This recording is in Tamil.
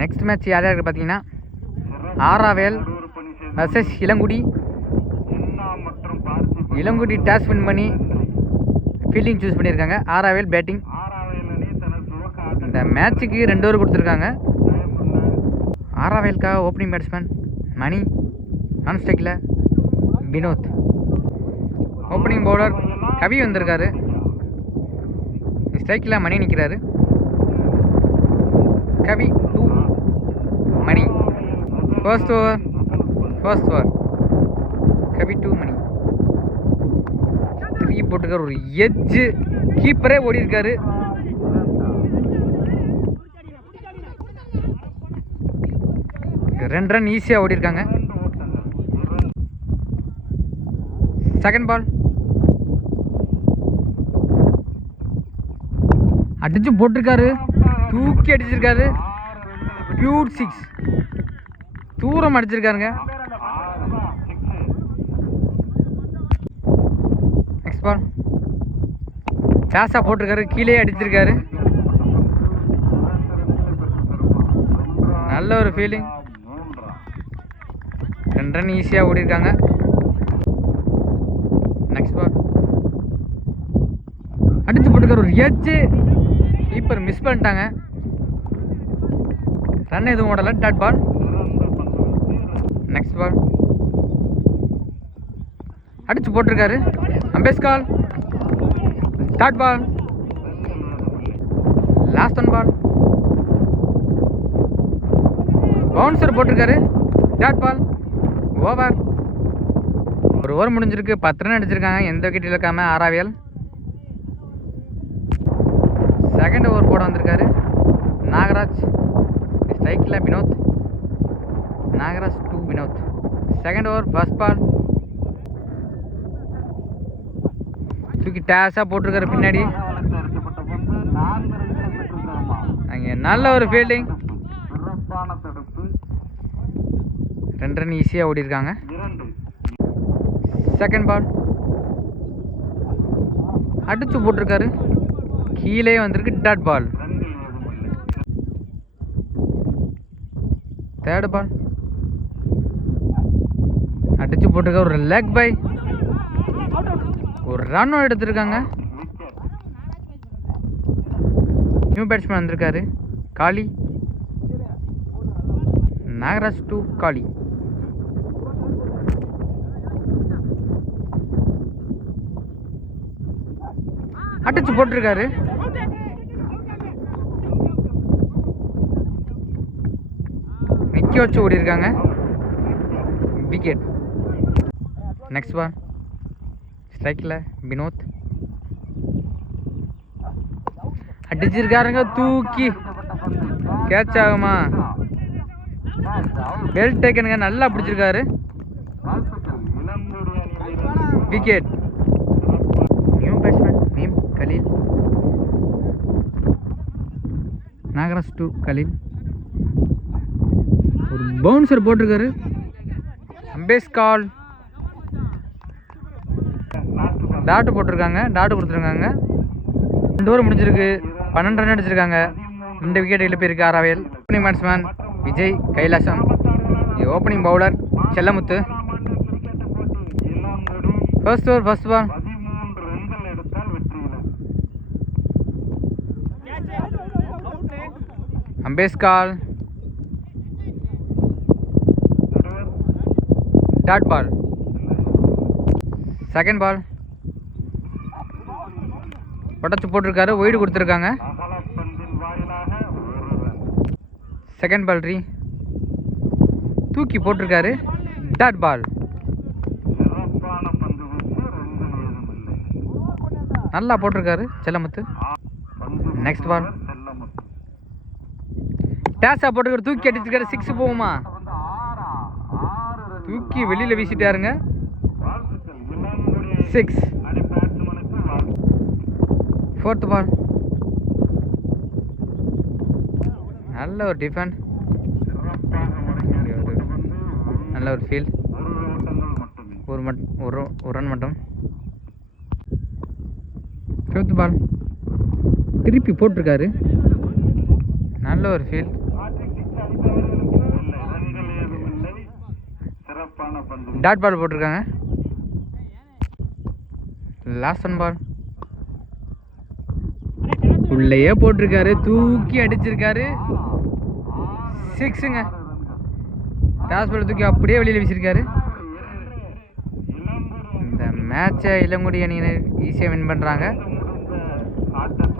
நெக்ஸ்ட் மேட்ச் யார் யாருக்கு பார்த்தீங்கன்னா Aravel versus Ilangudi. Ilangudi toss win பண்ணி ஃபீல்டிங் சூஸ் பண்ணியிருக்காங்க. ஆராவேல் பேட்டிங். இந்த மேட்ச்சுக்கு 2 ஓவர் கொடுத்துருக்காங்க. ஆராவேலுக்காக ஓப்பனிங் பேட்ஸ்மேன் மணி, நான் ஸ்ட்ரைக்கில் வினோத். ஓப்பனிங் பவுலர் கவி வந்திருக்காரு. ஸ்ட்ரைக்கில் மணி நிற்கிறாரு. கவி 2, மணி. ஃபர்ஸ்ட் ஓவர் கவி 2, மணி 3 போட்டிருக்காரு. ஒரு எட்ஜு கீப்பரே ஓடி இருக்காரு. ரெண்டு ரன் ஈஸியாக ஓடி இருக்காங்க. செகண்ட் பால் அடிச்சு போட்டிருக்காரு. தூக்கி அடிச்சிருக்காரு. பியூர் 6 தூரம் அடிச்சிருக்காருங்க. நெக்ஸ்ட் பால் பேஸாக போட்டிருக்காரு. கீழே அடிச்சிருக்காரு. நல்ல ஒரு ஃபீலிங். 2 ரன் ஈஸியாக ஓடி இருக்காங்க. நெக்ஸ்ட் பால் அடிச்சு போட்டுக்கார். ஒரு எட்ஜு கீப்பர் மிஸ் பண்ணிட்டாங்க. ரன் எதுவும் ஓடலை. Dot ball. நெக்ஸ்ட் பால் அடிச்சு போட்டிருக்காரு. Umpire's call. Dot ball. Last 1 ball bouncer போட்டிருக்காரு. Dot ball. ஓவர். ஒரு ஓவர் முடிஞ்சிருக்கு. 10 ரன் அடிச்சிருக்காங்க. எந்த விக்கெட் இழக்காம ஆராவியல். செகண்ட் ஓவர் போட வந்திருக்காரு நாகராஜ். ஸ்ட்ரைக்கில் Vinod. Nagaraj 2, Vinod. Second over first ball தூக்கி டேஸாக போட்டிருக்காரு பின்னாடி. அங்கே நல்ல ஒரு ஃபீல்டிங். 2 ரன் ஈஸியாக ஓடி இருக்காங்க. செகண்ட் பால் அடிச்சு போட்டிருக்காரு. கீழே வந்திருக்கு. Dot ball. தேர்ட் பால் அடிச்சு போட்டிருக்காரு. ஒரு லெக் பை. ஒரு ரன் எடுத்திருக்காங்க. நியூ பேட்ஸ்மேன் வந்திருக்காரு காளி. நாகராஜ் 2, காளி. அடிச்சு போட்டிருக்காரு. நிக்க வச்சு ஓடி இருக்காங்க. விக்கெட். நெக்ஸ்ட் பால் ஸ்ட்ரைக்கில் வினோத். அடிச்சிருக்காருங்க. தூக்கி கேட்ச் ஆகுமா? வெல் டேக்கனுங்க. நல்லா பிடிச்சிருக்காரு. Wicket. New batsman name Khalil. Nagaraj 2, Khalil. ஒரு பவுன்சர் போட்டிருக்காரு. அம்பேஸ் கால். டாட்டு போட்டிருக்காங்க. டாட்டு கொடுத்துருக்காங்க. 2 ஓவர் முடிஞ்சிருக்கு. 12 ரன் அடிச்சிருக்காங்க. 2 விக்கெட் இழப்பிருக்கு Aravel. Opening batsman Vijay Kailasam. Opening bowler Chellamuthu. First over first ball umpire's call. Dot ball. Second ball உடச்சு போட்டிருக்காரு. ஒய்டு கொடுத்துருக்காங்க. செகண்ட் பால் தூக்கி போட்டிருக்காரு. Dot ball. நல்லா போட்டிருக்காரு செல்லமுத்து. நெக்ஸ்ட் பால் டேஸா போட்டிருக்காரு. தூக்கி அடிச்சிருக்காரு. 6 போகுமா? தூக்கி வெளியில் வீசிட்டாருங்க. 6. ஃபோர்த் பால் நல்ல ஒரு டிஃபெண்ட். நல்ல ஒரு ஃபீல்ட். ஒரு ரன் மட்டும். ஃபிஃப்த் பால் திருப்பி போட்டிருக்காரு. நல்ல ஒரு ஃபீல்ட். டாட் பால் போட்டிருக்காங்க. லாஸ்ட் ஒன் பால் உள்ளேயே போட்டிருக்காரு, தூக்கி அடிச்சிருக்காரு. 6ங்க. டாஸ் பால் தூக்கி அப்படியே வெளியில் வீசியிருக்காரு. இந்த மேட்சை இளங்குடி அணியினர் ஈஸியாக வின் பண்ணுறாங்க.